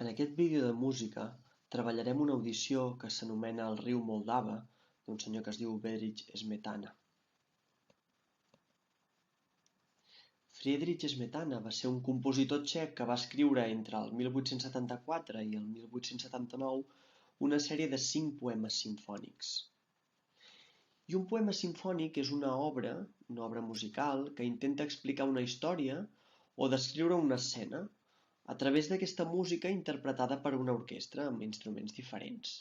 En aquest vídeo de música treballarem una audició que s'anomena El riu Moldava, d'un senyor que es diu Bedřich Smetana. Friedrich Smetana va ser un compositor txec que va escriure entre el 1874 i el 1879 una sèrie de 5 poemes simfònics. I un poema simfònic és una obra musical, que intenta explicar una història o descriure una escena a través d'aquesta música interpretada per una orquestra amb instruments diferents.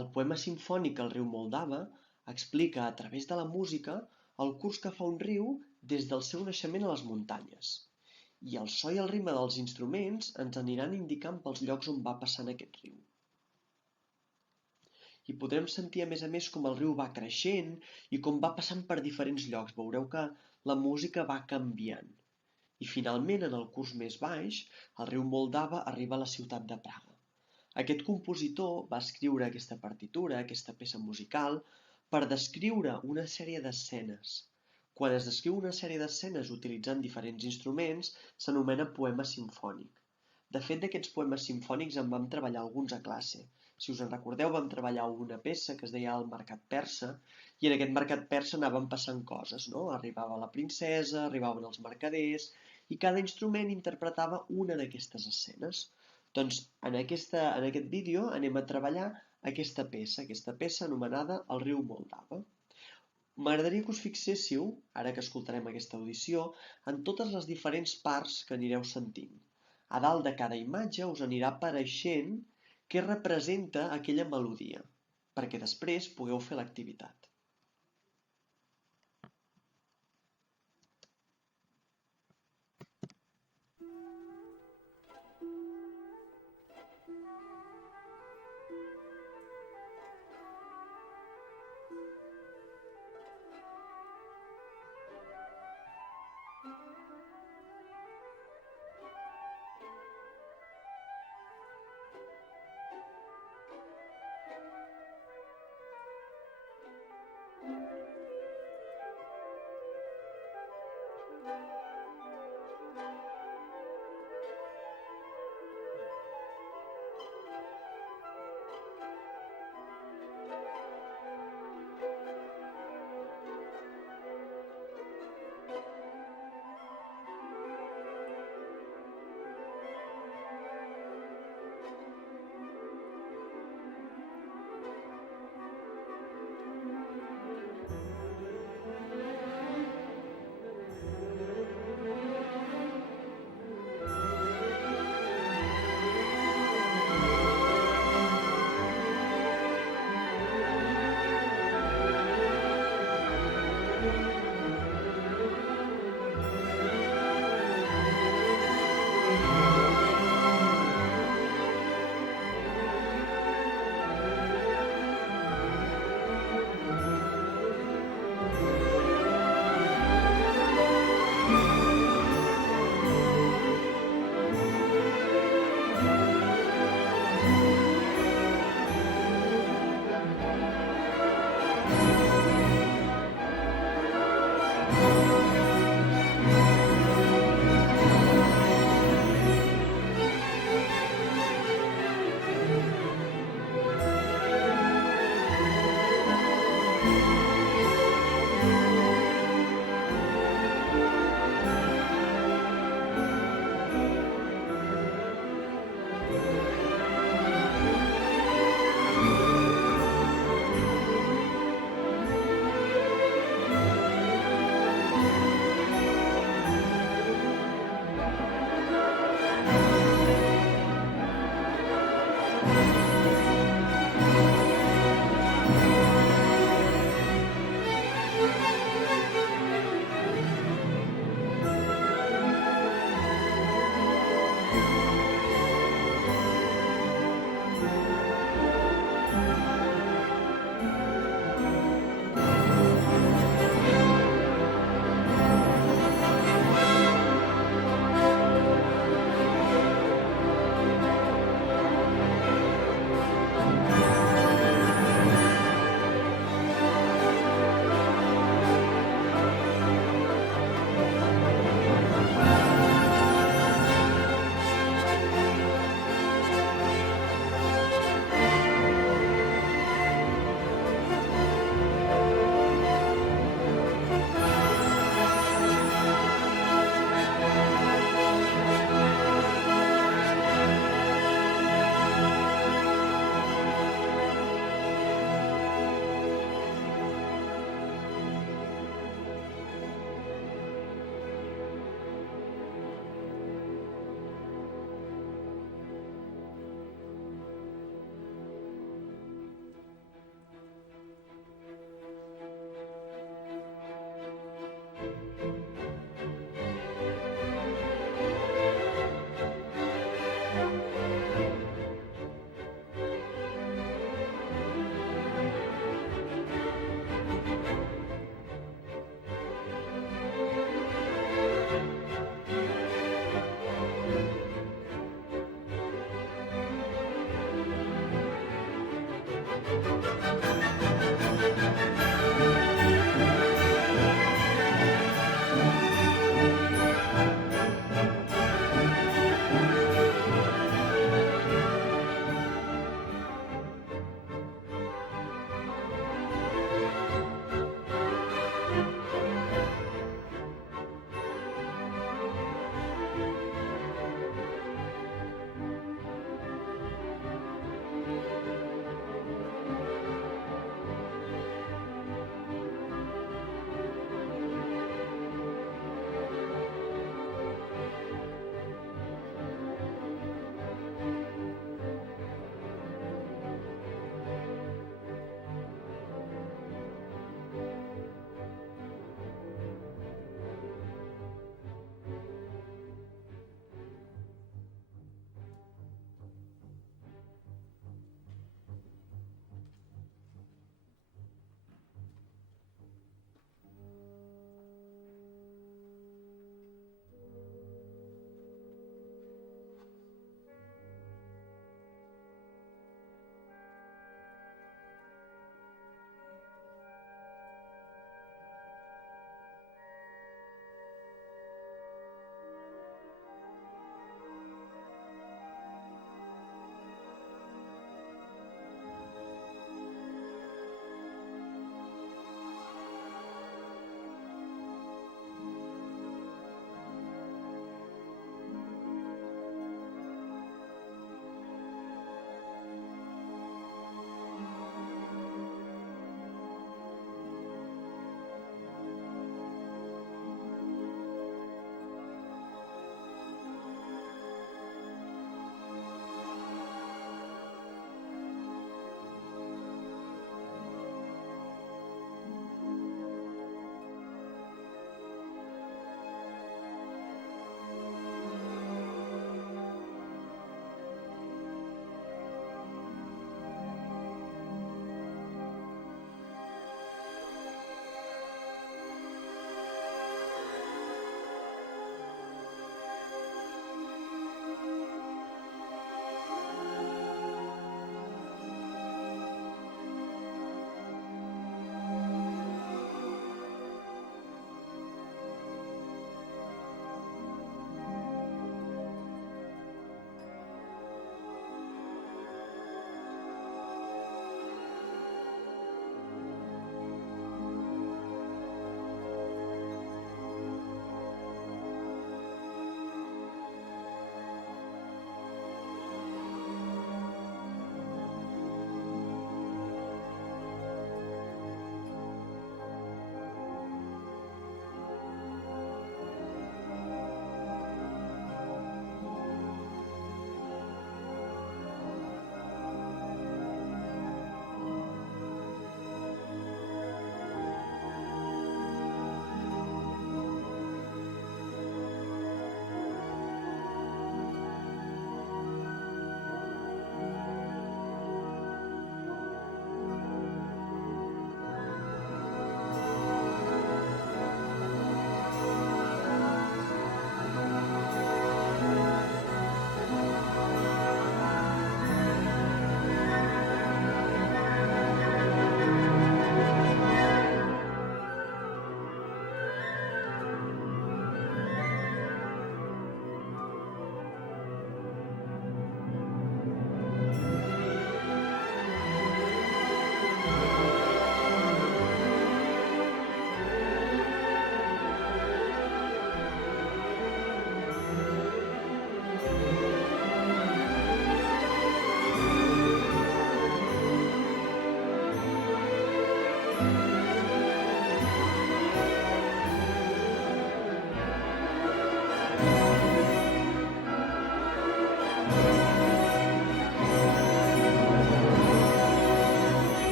El poema simfònic El riu Moldava explica a través de la música el curs que fa un riu des del seu naixement a les muntanyes. I el so i el ritme dels instruments ens aniran indicant pels llocs on va passant aquest riu. I podrem sentir a més com el riu va creixent i com va passant per diferents llocs. Veureu que la música va canviant. I finalment, en el curs més baix, el riu Moldava arriba a la ciutat de Praga. Aquest compositor va escriure aquesta partitura, aquesta peça musical, per descriure una sèrie d'escenes. Quan es descriu una sèrie d'escenes utilitzant diferents instruments, s'anomena poema simfònic. De fet, d'aquests poemes simfònics en vam treballar alguns a classe. Si us en recordeu, vam treballar una peça que es deia El mercat persa, i en aquest mercat persa anaven passant coses, no? Arribava la princesa, arribaven els mercaders, i cada instrument interpretava una d'aquestes escenes. Doncs en aquest vídeo anem a treballar aquesta peça anomenada El riu Moldava. M'agradaria que us fixéssiu, ara que escoltarem aquesta audició, en totes les diferents parts que anireu sentint. A dalt de cada imatge us anirà apareixent què representa aquella melodia, perquè després pugueu fer l'activitat.